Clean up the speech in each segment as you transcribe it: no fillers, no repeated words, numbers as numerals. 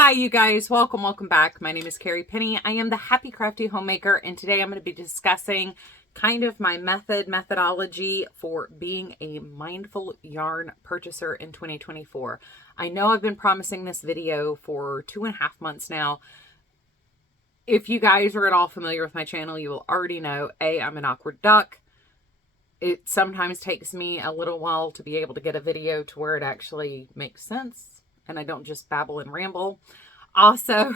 Hi, you guys. Welcome back. My name is Carrie Penny. I am the Happy Crafty Homemaker, and today I'm going to be discussing kind of my methodology for being a mindful yarn purchaser in 2024. I know I've been promising this video for 2.5 months now. If you guys are at all familiar with my channel, you will already know, I'm an awkward duck. It sometimes takes me a little while to be able to get a video to where it actually makes sense and I don't just babble and ramble. Also,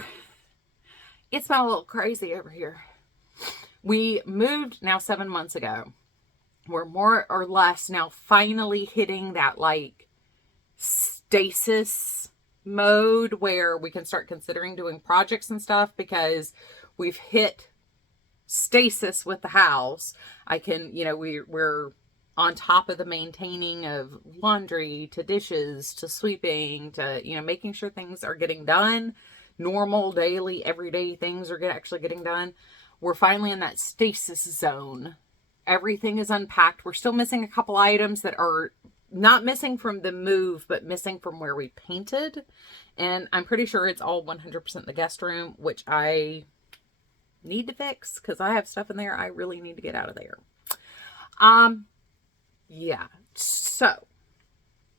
it's been a little crazy over here. We moved now 7 months ago. We're more or less now finally hitting that like stasis mode where we can start considering doing projects and stuff because we've hit stasis with the house. I can, we're on top of the maintaining of laundry to dishes to sweeping to, making sure things are getting done. Normal, daily, everyday things are actually getting done. We're finally in that stasis zone. Everything is unpacked. We're still missing a couple items that are not missing from the move, but missing from where we painted. And I'm pretty sure it's all 100% the guest room, which I need to fix because I have stuff in there I really need to get out of there. Yeah. So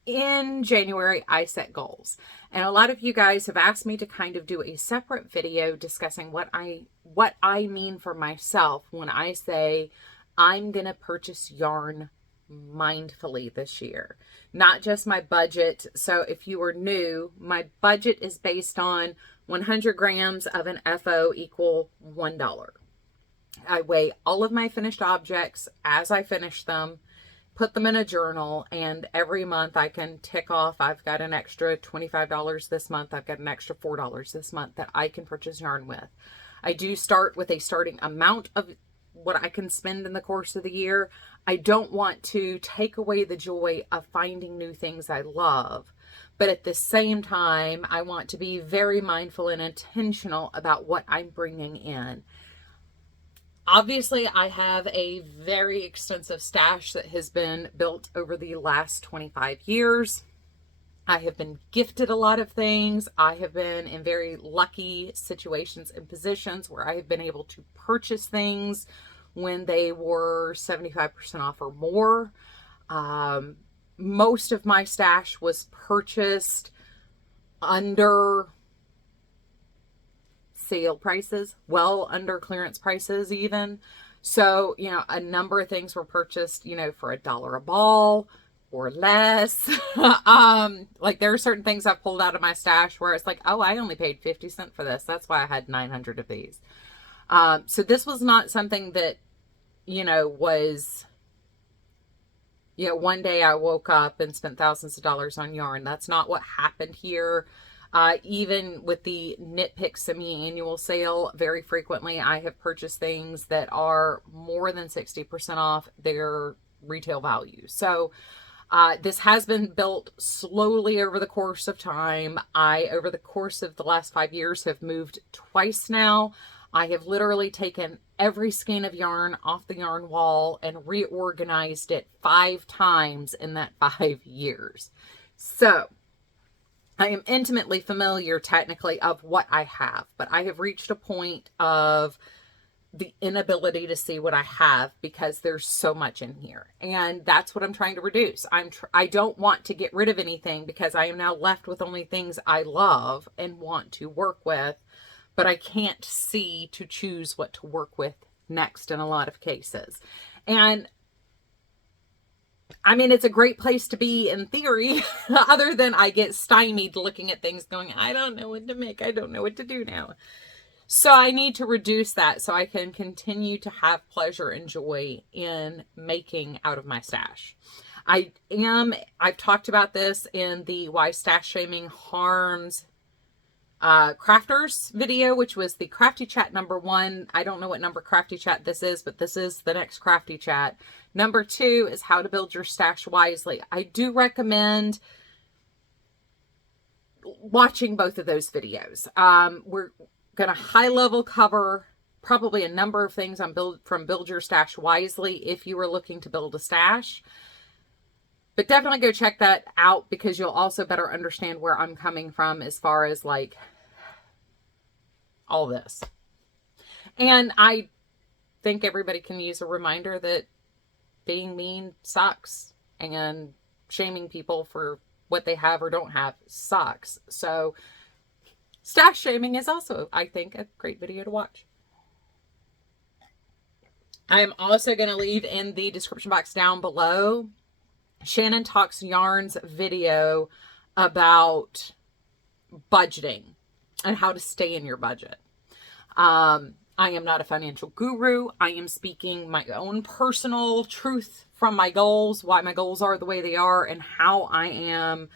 in January, I set goals. And a lot of you guys have asked me to kind of do a separate video discussing what I mean for myself when I say I'm going to purchase yarn mindfully this year. Not just my budget. So if you are new, my budget is based on 100 grams of an FO equal $1. I weigh all of my finished objects as I finish them, put them in a journal, and every month I can tick off, I've got an extra $25 this month, I've got an extra $4 this month that I can purchase yarn with. I do start with a starting amount of what I can spend in the course of the year. I don't want to take away the joy of finding new things I love, but at the same time, I want to be very mindful and intentional about what I'm bringing in. Obviously, I have a very extensive stash that has been built over the last 25 years. I have been gifted a lot of things. I have been in very lucky situations and positions where I have been able to purchase things when they were 75% off or more. Most of my stash was purchased under sale prices, well under clearance prices even. So, a number of things were purchased, for $1 a ball or less. Like there are certain things I've pulled out of my stash where it's like, oh, I only paid 50 cents for this. That's why I had 900 of these. So this was not something that, was, one day I woke up and spent thousands of dollars on yarn. That's not what happened here. Even with the Knit Pick semi-annual sale, very frequently I have purchased things that are more than 60% off their retail value. So this has been built slowly over the course of time. Over the course of the last 5 years, have moved twice now. I have literally taken every skein of yarn off the yarn wall and reorganized it 5 times in that 5 years. So I am intimately familiar technically of what I have, but I have reached a point of the inability to see what I have because there's so much in here. And that's what I'm trying to reduce. I don't want to get rid of anything because I am now left with only things I love and want to work with, but I can't see to choose what to work with next in a lot of cases. And I mean, it's a great place to be in theory, other than I get stymied looking at things going, I don't know what to make. I don't know what to do now. So I need to reduce that so I can continue to have pleasure and joy in making out of my stash. I've talked about this in the Why Stash Shaming Harms crafters video, which was the crafty chat number 1. I don't know what number crafty chat this is, but this is the next crafty chat. Number 2 is how to build your stash wisely. I do recommend watching both of those videos. We're going to high level cover probably a number of things on Build Your Stash Wisely if you are looking to build a stash. But definitely go check that out because you'll also better understand where I'm coming from as far as like all this. And I think everybody can use a reminder that being mean sucks, and shaming people for what they have or don't have sucks. So stash shaming is also, I think, a great video to watch. I'm also going to leave in the description box down below Shannon Talks Yarns video about budgeting and how to stay in your budget. I am not a financial guru. I am speaking my own personal truth from my goals, why my goals are the way they are, and how I am,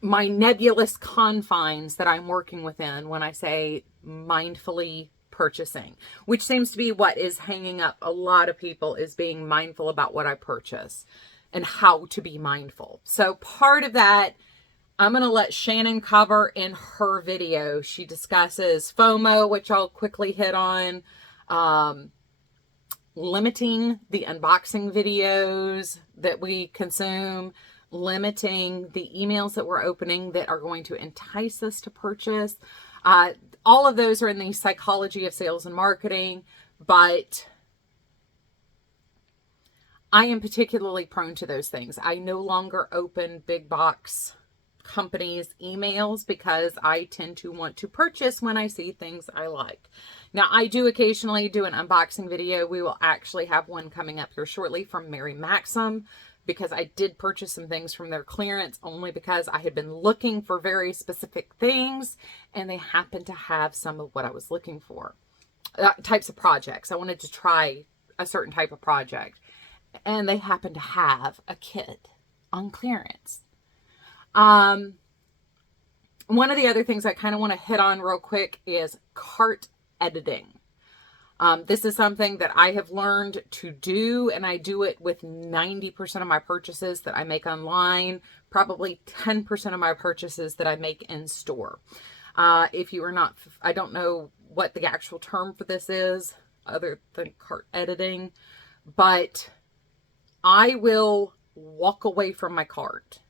my nebulous confines that I'm working within when I say mindfully purchasing, which seems to be what is hanging up a lot of people, is being mindful about what I purchase and how to be mindful. So part of that, I'm going to let Shannon cover in her video. She discusses FOMO, which I'll quickly hit on, limiting the unboxing videos that we consume, limiting the emails that we're opening that are going to entice us to purchase. All of those are in the psychology of sales and marketing, but I am particularly prone to those things. I no longer open big box companies' emails because I tend to want to purchase when I see things I like. Now, I do occasionally do an unboxing video. We will actually have one coming up here shortly from Mary Maxim, because I did purchase some things from their clearance only because I had been looking for very specific things and they happened to have some of what I was looking for. Types of projects. I wanted to try a certain type of project and they happened to have a kit on clearance. One of the other things I kind of want to hit on real quick is cart editing. This is something that I have learned to do, and I do it with 90% of my purchases that I make online, probably 10% of my purchases that I make in store. If you are not, I don't know what the actual term for this is other than cart editing, but I will walk away from my cart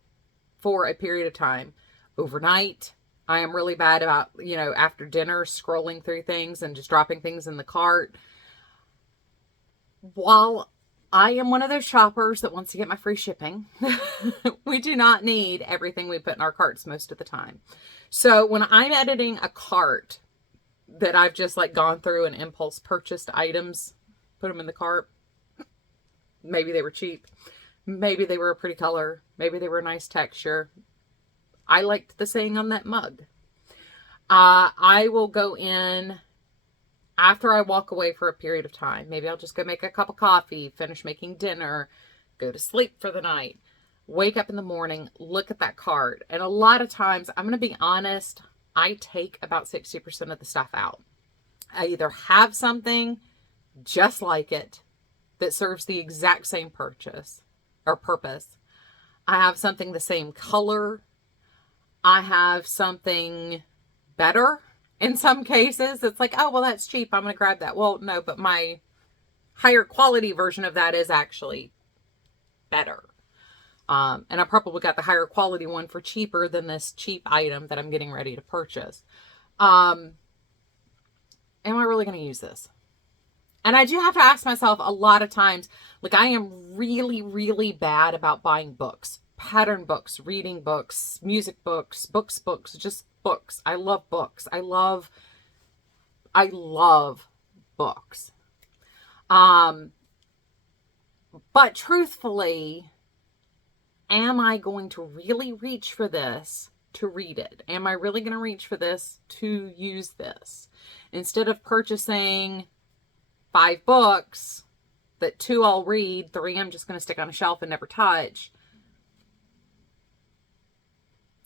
for a period of time. Overnight, I am really bad about, after dinner, scrolling through things and just dropping things in the cart. While I am one of those shoppers that wants to get my free shipping, we do not need everything we put in our carts most of the time. So when I'm editing a cart that I've just gone through and impulse purchased items, put them in the cart, maybe they were cheap, maybe they were a pretty color, maybe they were a nice texture. I liked the saying on that mug. I will go in after I walk away for a period of time. Maybe I'll just go make a cup of coffee, finish making dinner, go to sleep for the night, wake up in the morning, look at that cart. And a lot of times, I'm going to be honest, I take about 60% of the stuff out. I either have something just like it that serves the exact same purchase or purpose. I have something the same color. I have something better in some cases. It's like, oh, well, that's cheap, I'm going to grab that. Well, no, but my higher quality version of that is actually better. And I probably got the higher quality one for cheaper than this cheap item that I'm getting ready to purchase. Am I really going to use this? And I do have to ask myself a lot of times, I am really, really bad about buying books. Pattern books, reading books, music books, just books. I love books. I love books. But truthfully, am I going to really reach for this to read it? Am I really going to reach for this to use this? Instead of purchasing 5 books that 2 I'll read, 3 I'm just going to stick on a shelf and never touch.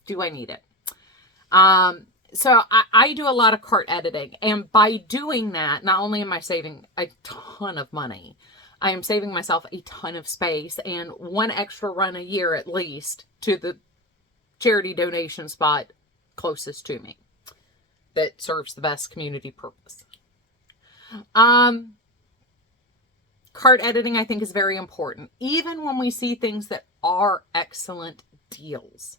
Do I need it? So I do a lot of cart editing, and by doing that, not only am I saving a ton of money, I am saving myself a ton of space and 1 extra run a year at least to the charity donation spot closest to me that serves the best community purpose. Cart editing, I think, is very important, even when we see things that are excellent deals.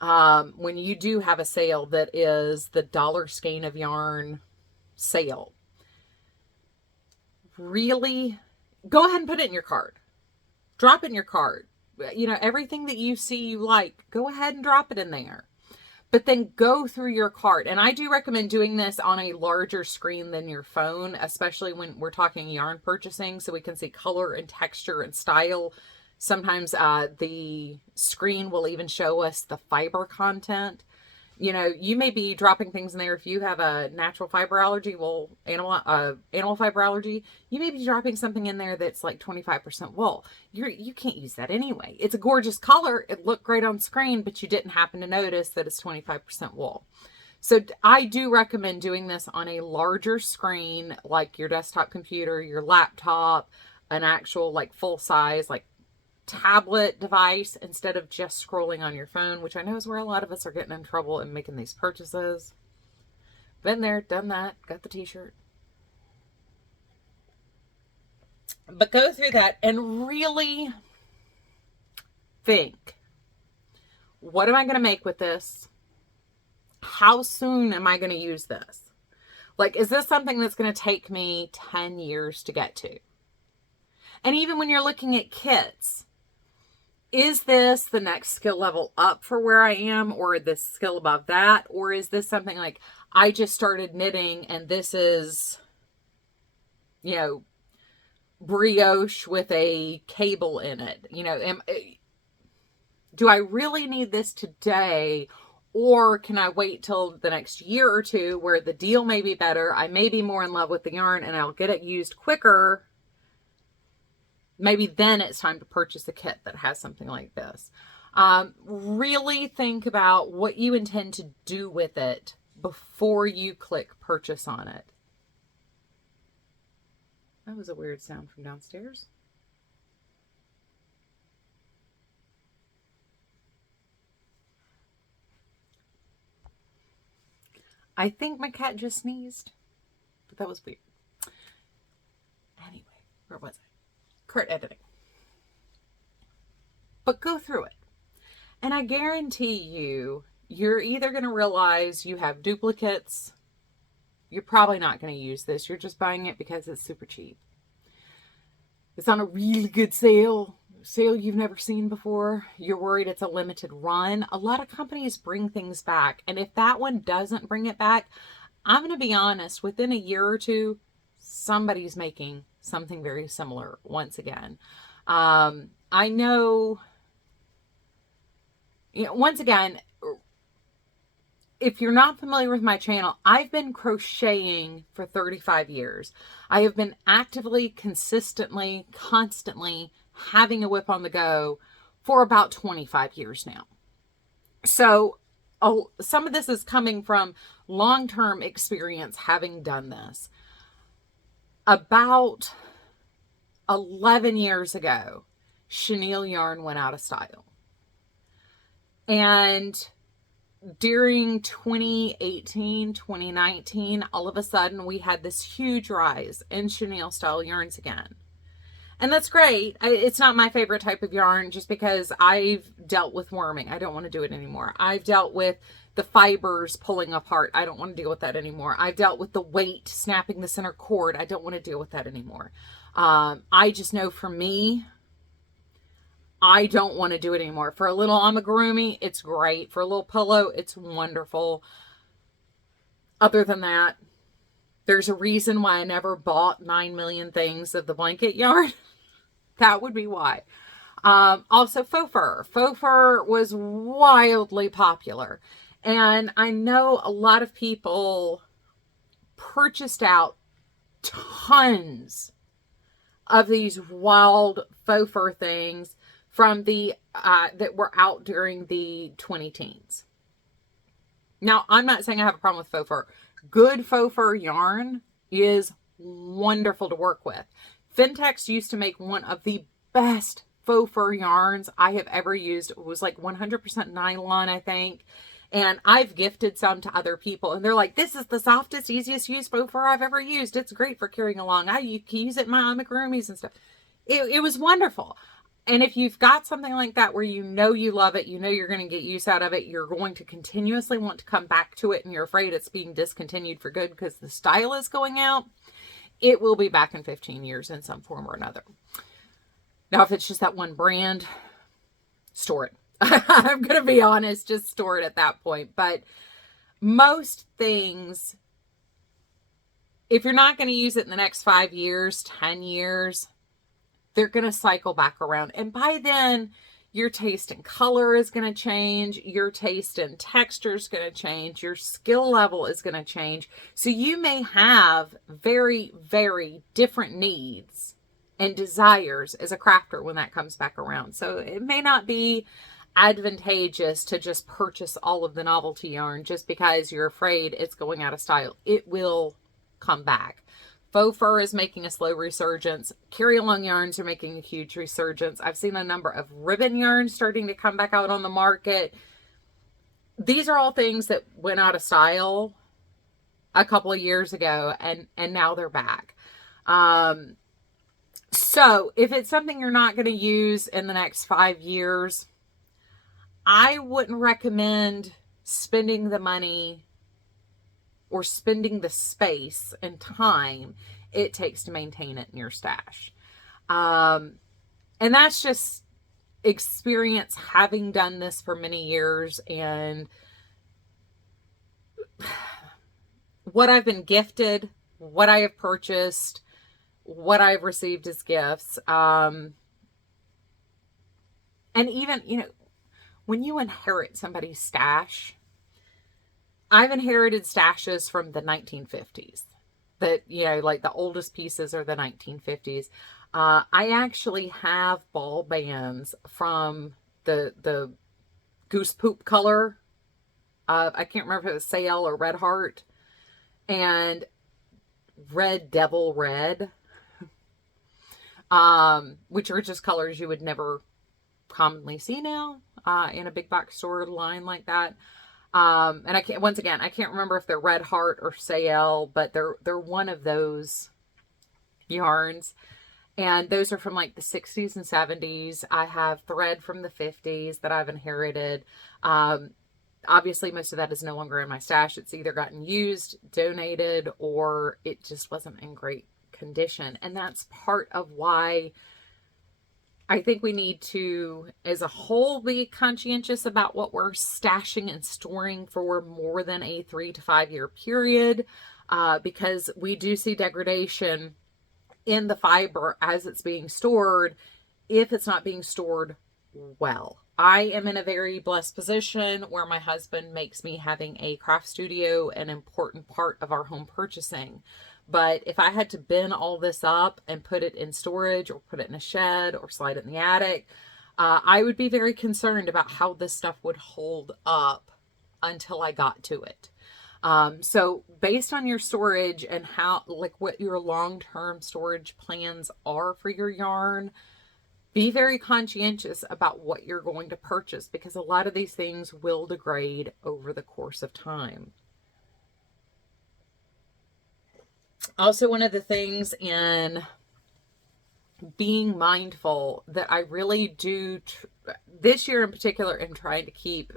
when you do have a sale that is the dollar skein of yarn sale, really go ahead and put it in your cart. Drop it in your cart. You know, everything that you see you like, go ahead and drop it in there. But then go through your cart. And I do recommend doing this on a larger screen than your phone, especially when we're talking yarn purchasing, so we can see color and texture and style. Sometimes the screen will even show us the fiber content. You know, you may be dropping things in there. If you have a natural fiber allergy, well, animal fiber allergy, you may be dropping something in there that's like 25% wool. You can't use that anyway. It's a gorgeous color. It looked great on screen, but you didn't happen to notice that it's 25% wool. So I do recommend doing this on a larger screen, like your desktop computer, your laptop, an actual like full size, like tablet device, instead of just scrolling on your phone, which I know is where a lot of us are getting in trouble and making these purchases. Been there, done that, got the t-shirt. But go through that and really think, what am I going to make with this? How soon am I going to use this? Like, is this something that's going to take me 10 years to get to? And even when you're looking at kits, is this the next skill level up for where I am, or the skill above that? Or is this something like, I just started knitting and this is, you know, brioche with a cable in it? You know, do I really need this today? Or can I wait till the next year or two where the deal may be better? I may be more in love with the yarn and I'll get it used quicker. Maybe then it's time to purchase a kit that has something like this. Really think about what you intend to do with it before you click purchase on it. That was a weird sound from downstairs. I think my cat just sneezed, but that was weird. Anyway, where was I? Cart editing. But go through it. And I guarantee you, you're either going to realize you have duplicates. You're probably not going to use this. You're just buying it because it's super cheap. It's on a really good sale you've never seen before. You're worried it's a limited run. A lot of companies bring things back. And if that one doesn't bring it back, I'm going to be honest, within a year or two, somebody's making something very similar once again. I know, you know, once again, if you're not familiar with my channel, I've been crocheting for 35 years. I have been actively, consistently, constantly having a WIP on the go for about 25 years now. So some of this is coming from long-term experience having done this. About 11 years ago, chenille yarn went out of style. And during 2018, 2019, all of a sudden we had this huge rise in chenille style yarns again. And that's great. It's not my favorite type of yarn just because I've dealt with worming. I don't want to do it anymore. I've dealt with the fibers pulling apart. I don't want to deal with that anymore. I've dealt with the weight snapping the center cord. I don't want to deal with that anymore. I just know for me, I don't want to do it anymore. For a little amigurumi, it's great. For a little pillow, it's wonderful. Other than that, there's a reason why I never bought 9 million things of the blanket yarn. That would be why. Also, faux fur. Faux fur was wildly popular. And I know a lot of people purchased out tons of these wild faux fur things from the that were out during the 2010s. Now, I'm not saying I have a problem with faux fur. Good faux fur yarn is wonderful to work with. Fintex used to make one of the best faux fur yarns I have ever used. It was like 100% nylon, I think. And I've gifted some to other people. And they're like, this is the softest, easiest use faux fur I've ever used. It's great for carrying along. You can use it in my amigurumis and stuff. It was wonderful. And if you've got something like that where you know you love it, you know you're going to get use out of it, you're going to continuously want to come back to it, and you're afraid it's being discontinued for good because the style is going out, it will be back in 15 years in some form or another. Now, if it's just that one brand, store it. I'm going to be honest, just store it at that point. But most things, if you're not going to use it in the next 5 years, 10 years, they're going to cycle back around. And by then, your taste in color is going to change. Your taste in texture is going to change. Your skill level is going to change. So you may have very, very different needs and desires as a crafter when that comes back around. So it may not be advantageous to just purchase all of the novelty yarn just because you're afraid it's going out of style. It will come back. Faux fur is making a slow resurgence. Carry-along yarns are making a huge resurgence. I've seen a number of ribbon yarns starting to come back out on the market. These are all things that went out of style a couple of years ago, and now they're back. So if it's something you're not going to use in the next 5 years, I wouldn't recommend spending the money or spending the space and time it takes to maintain it in your stash. And that's just experience having done this for many years and what I've been gifted, what I have purchased, what I've received as gifts. And even, when you inherit somebody's stash, I've inherited stashes from the 1950s that, like the oldest pieces are the 1950s. I actually have ball bands from the goose poop color. I can't remember if it was Sail or Red Heart, and Red Devil Red, which are just colors you would never commonly see now in a big box store line like that. And I can't remember if they're Red Heart or Sail, but they're one of those yarns. And those are from like the 60s and 70s. I have thread from the 50s that I've inherited. Obviously, most of that is no longer in my stash. It's either gotten used, donated, or it just wasn't in great condition. And that's part of why I think we need to, as a whole, be conscientious about what we're stashing and storing for more than a 3 to 5 year period, because we do see degradation in the fiber as it's being stored if it's not being stored well. I am in a very blessed position where my husband makes me having a craft studio an important part of our home purchasing. But if I had to bin all this up and put it in storage or put it in a shed or slide it in the attic, I would be very concerned about how this stuff would hold up until I got to it. So based on your storage and what your long-term storage plans are for your yarn, be very conscientious about what you're going to purchase, because a lot of these things will degrade over the course of time. Also, one of the things in being mindful that I really do, this year in particular, am trying to keep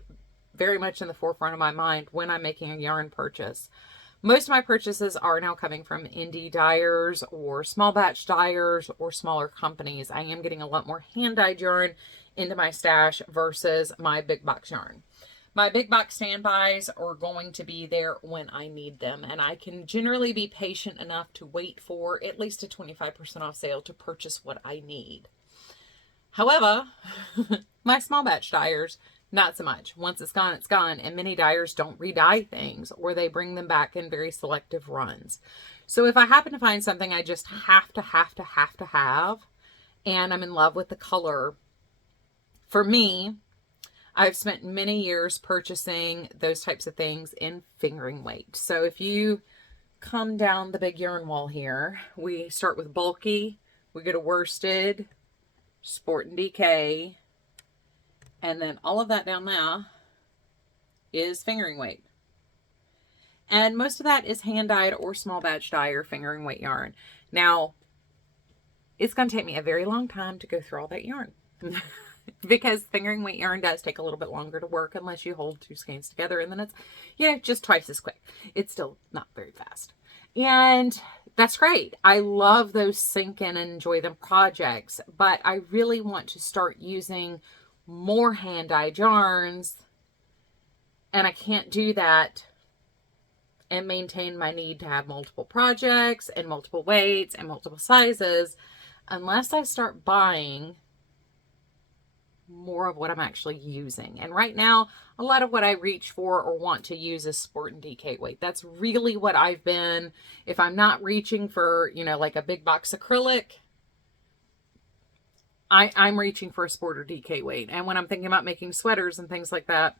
very much in the forefront of my mind when I'm making a yarn purchase. Most of my purchases are now coming from indie dyers or small batch dyers or smaller companies. I am getting a lot more hand-dyed yarn into my stash versus my big box yarn. My big box standbys are going to be there when I need them, and I can generally be patient enough to wait for at least a 25% off sale to purchase what I need. However, my small batch dyers, not so much. Once it's gone, it's gone, and many dyers don't re-dye things, or they bring them back in very selective runs. So if I happen to find something I just have to have, and I'm in love with the color, for me, I've spent many years purchasing those types of things in fingering weight. So if you come down the big yarn wall here, we start with bulky, we go to worsted, sport and DK, and then all of that down there is fingering weight. And most of that is hand-dyed or small batch dye or fingering weight yarn. Now, it's going to take me a very long time to go through all that yarn. because fingering weight yarn does take a little bit longer to work unless you hold two skeins together, and then it's, you know, just twice as quick. It's still not very fast. And that's great. I love those sink in and enjoy them projects, but I really want to start using more hand-dyed yarns, and I can't do that and maintain my need to have multiple projects and multiple weights and multiple sizes unless I start buying more of what I'm actually using. And right now, a lot of what I reach for or want to use is sport and DK weight. That's really what I've been. If I'm not reaching for, you know, like a big box acrylic, I'm reaching for a sport or DK weight. And when I'm thinking about making sweaters and things like that,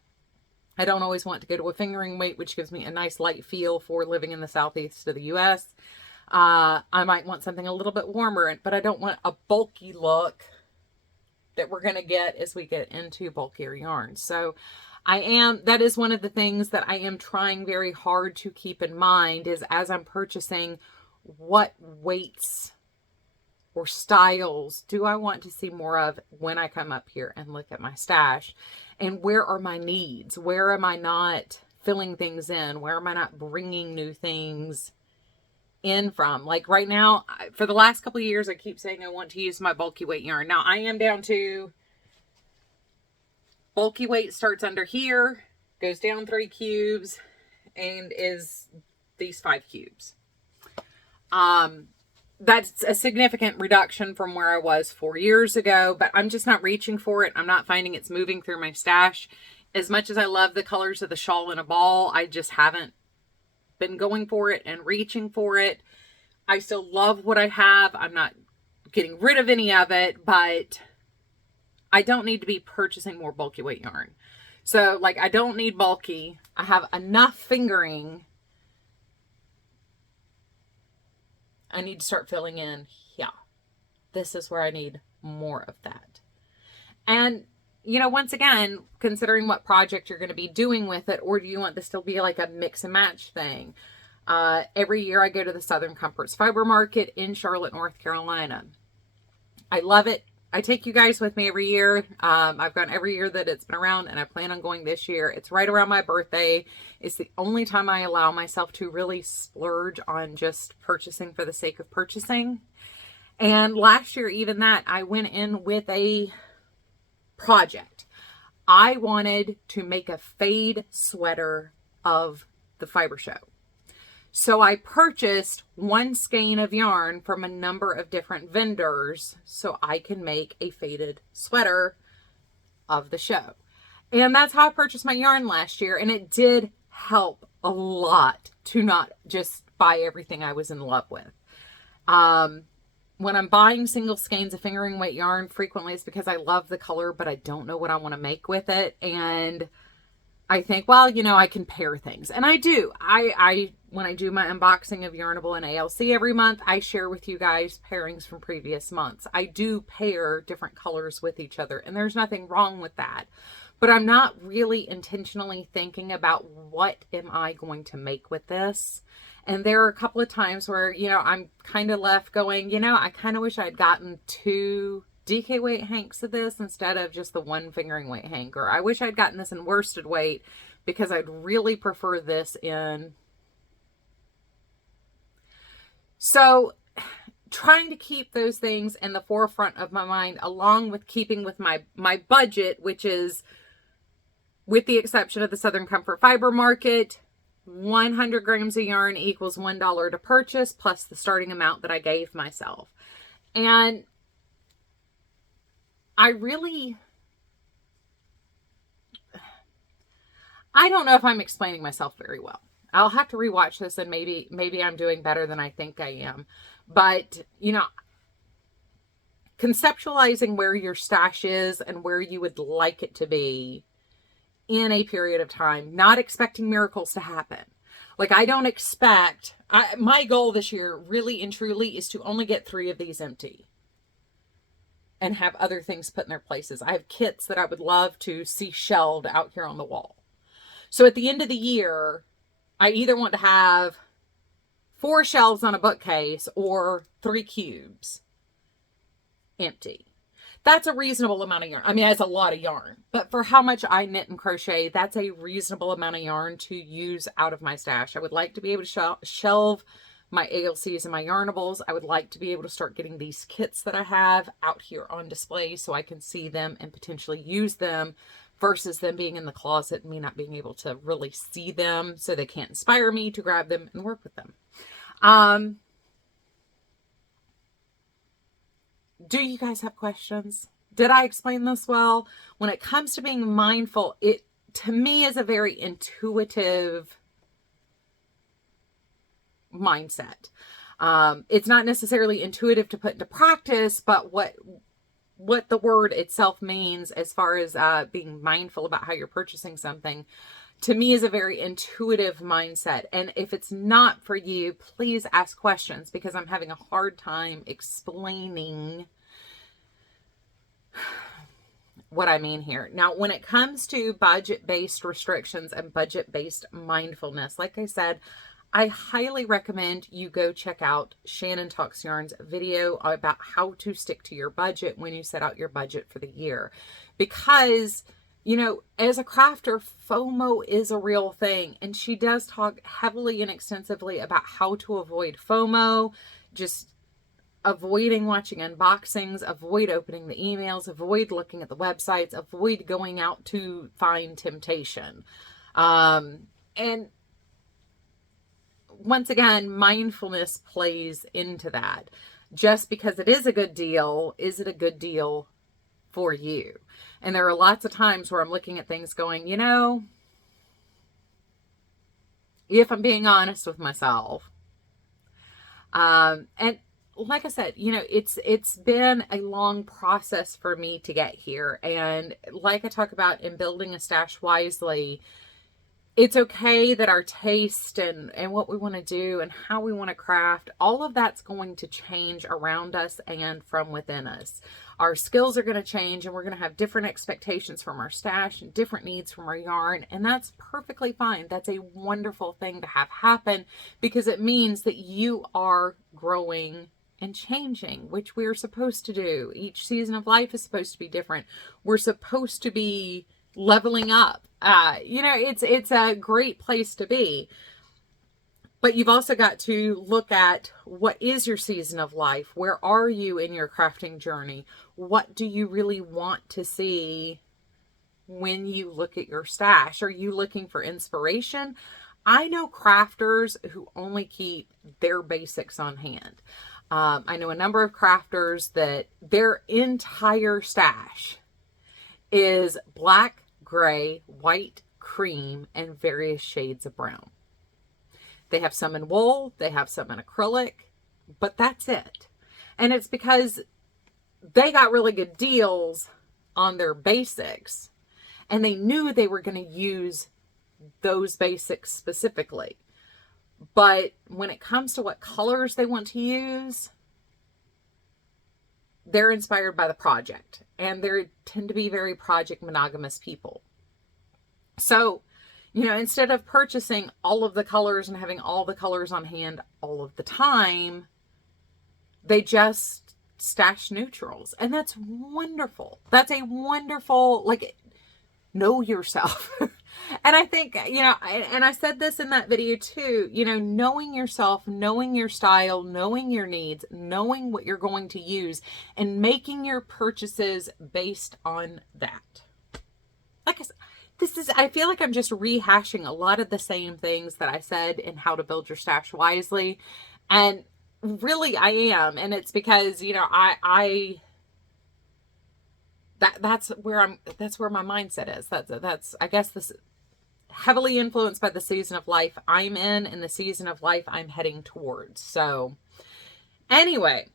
I don't always want to go to a fingering weight, which gives me a nice light feel for living in the southeast of the U.S. I might want something a little bit warmer, but I don't want a bulky look that we're going to get as we get into bulkier yarns. So that is one of the things that I am trying very hard to keep in mind is as I'm purchasing, what weights or styles do I want to see more of when I come up here and look at my stash? And where are my needs? Where am I not filling things in? Where am I not bringing new things in from? Like right now, for the last couple of years, I keep saying I want to use my bulky weight yarn. Now I am down to bulky weight starts under here, goes down 3 cubes, and is these 5 cubes. That's a significant reduction from where I was 4 years ago, but I'm just not reaching for it. I'm not finding it's moving through my stash. As much as I love the colors of the shawl in a ball, I just haven't been going for it and reaching for it. I still love what I have. I'm not getting rid of any of it, but I don't need to be purchasing more bulky weight yarn. So like I don't need bulky. I have enough fingering. I need to start filling in. Yeah, this is where I need more of that. And, you know, once again, considering what project you're going to be doing with it, or do you want this to be like a mix and match thing? Every year I go to the Southern Comforts Fiber Market in Charlotte, North Carolina. I love it. I take you guys with me every year. I've gone every year that it's been around, and I plan on going this year. It's right around my birthday. It's the only time I allow myself to really splurge on just purchasing for the sake of purchasing. And last year, even that, I went in with a project. I wanted to make a fade sweater of the fiber show. So I purchased 1 skein of yarn from a number of different vendors so I can make a faded sweater of the show. And that's how I purchased my yarn last year. And it did help a lot to not just buy everything I was in love with. When I'm buying single skeins of fingering weight yarn, frequently it's because I love the color, but I don't know what I want to make with it. And I think, well, you know, I can pair things. And I do. When I do my unboxing of Yarnable and ALC every month, I share with you guys pairings from previous months. I do pair different colors with each other, and there's nothing wrong with that. But I'm not really intentionally thinking about what am I going to make with this. And there are a couple of times where, you know, I'm kind of left going, you know, I kind of wish I'd gotten 2 DK weight hanks of this instead of just the 1 fingering weight hank. Or I wish I'd gotten this in worsted weight because I'd really prefer this in. So trying to keep those things in the forefront of my mind, along with keeping with my budget, which is, with the exception of the Southern Comfort Fiber Market, 100 grams of yarn equals $1 to purchase, plus the starting amount that I gave myself. And I don't know if I'm explaining myself very well. I'll have to rewatch this, and maybe I'm doing better than I think I am. But, you know, conceptualizing where your stash is and where you would like it to be in a period of time, not expecting miracles to happen. Like, I don't expect, my goal this year really and truly is to only get 3 of these empty and have other things put in their places. I have kits that I would love to see shelved out here on the wall. So at the end of the year, I either want to have 4 shelves on a bookcase or 3 cubes empty. That's a reasonable amount of yarn. I mean, that's a lot of yarn, but for how much I knit and crochet, that's a reasonable amount of yarn to use out of my stash. I would like to be able to shelve my ALCs and my yarnables. I would like to be able to start getting these kits that I have out here on display so I can see them and potentially use them, versus them being in the closet and me not being able to really see them, so they can't inspire me to grab them and work with them. Do you guys have questions? Did I explain this well? When it comes to being mindful, it to me is a very intuitive mindset. It's not necessarily intuitive to put into practice, but what the word itself means as far as being mindful about how you're purchasing something, to me is a very intuitive mindset. And if it's not for you, please ask questions, because I'm having a hard time explaining what I mean here. Now, when it comes to budget-based restrictions and budget-based mindfulness, like I said, I highly recommend you go check out Shannon Talks Yarn's video about how to stick to your budget when you set out your budget for the year. Because, you know, as a crafter, FOMO is a real thing. And she does talk heavily and extensively about how to avoid FOMO, just avoiding watching unboxings, avoid opening the emails, avoid looking at the websites, avoid going out to find temptation. And once again, mindfulness plays into that. Just because it is a good deal, is it a good deal for you? And there are lots of times where I'm looking at things going, you know, if I'm being honest with myself, and like I said, you know, it's been a long process for me to get here. And like I talk about in building a stash wisely, it's okay that our taste and what we want to do and how we want to craft, all of that's going to change around us and from within us. Our skills are going to change, and we're going to have different expectations from our stash and different needs from our yarn. And that's perfectly fine. That's a wonderful thing to have happen, because it means that you are growing and changing, which we're supposed to do. Each season of life is supposed to be different. We're supposed to be leveling up. You know, it's a great place to be. But you've also got to look at, what is your season of life? Where are you in your crafting journey? What do you really want to see when you look at your stash? Are you looking for inspiration? I know crafters who only keep their basics on hand. I know a number of crafters that their entire stash is black, gray, white, cream, and various shades of brown. They have some in wool, they have some in acrylic, but that's it. And it's because they got really good deals on their basics, and they knew they were going to use those basics specifically. But when it comes to what colors they want to use, they're inspired by the project, and they tend to be very project monogamous people. So, you know, instead of purchasing all of the colors and having all the colors on hand all of the time, they just stash neutrals. And that's wonderful. That's a wonderful, like, know yourself. And I think, you know, and I said this in that video too, you know, knowing yourself, knowing your style, knowing your needs, knowing what you're going to use, and making your purchases based on that. Like I said, I feel like I'm just rehashing a lot of the same things that I said in How to Build Your Stash Wisely. And really I am. And it's because, you know, that's where my mindset is. That's I guess this heavily influenced by the season of life I'm in and the season of life I'm heading towards. So anyway,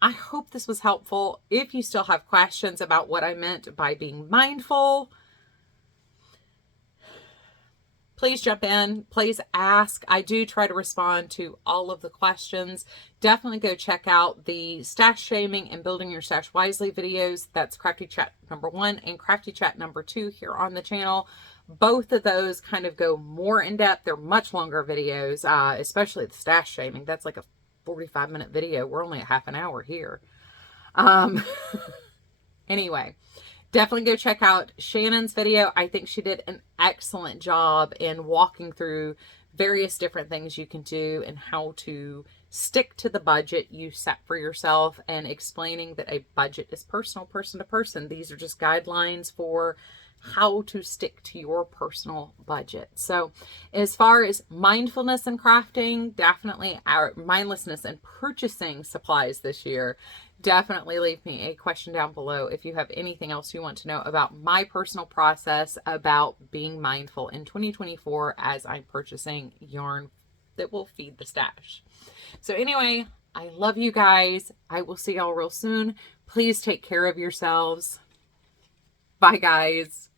I hope this was helpful. If you still have questions about what I meant by being mindful, please jump in. Please ask. I do try to respond to all of the questions. Definitely go check out the stash shaming and building your stash wisely videos. That's Crafty Chat number 1 and Crafty Chat number 2 here on the channel. Both of those kind of go more in depth. They're much longer videos, especially the stash shaming. That's like a 45-minute video. We're only at half an hour here. Anyway, definitely go check out Shannon's video. I think she did an excellent job in walking through various different things you can do and how to stick to the budget you set for yourself, and explaining that a budget is personal, person to person. These are just guidelines for how to stick to your personal budget. So as far as mindfulness and crafting, definitely our mindlessness and purchasing supplies this year, definitely leave me a question down below if you have anything else you want to know about my personal process about being mindful in 2024 as I'm purchasing yarn that will feed the stash. So anyway, I love you guys. I will see y'all real soon. Please take care of yourselves. Bye, guys.